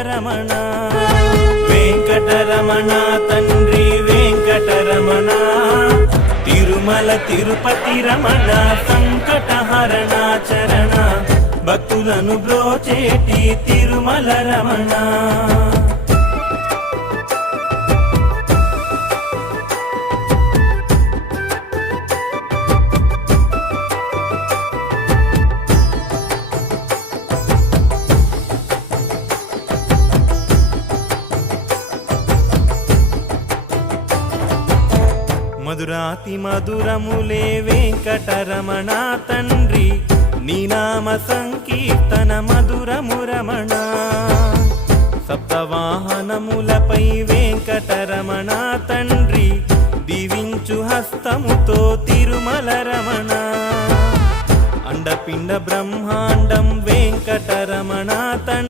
వెంకటరమణ వెంకటరమణ తండ్రి వెంకటరమణ తిరుమల తిరుపతి రమణ సంకటహరణ చరణ భక్తులను బ్రోచేటి తిరుమల రమణ మధురాతి మధురములే వెంకటరమణ తండ్రి నీ నామ సంకీర్తన మధురము రమణ సప్తవాహనములపై వెంకటరమణ తండ్రి దీవించు హస్తముతో తిరుమల రమణ అండపిండ బ్రహ్మాండం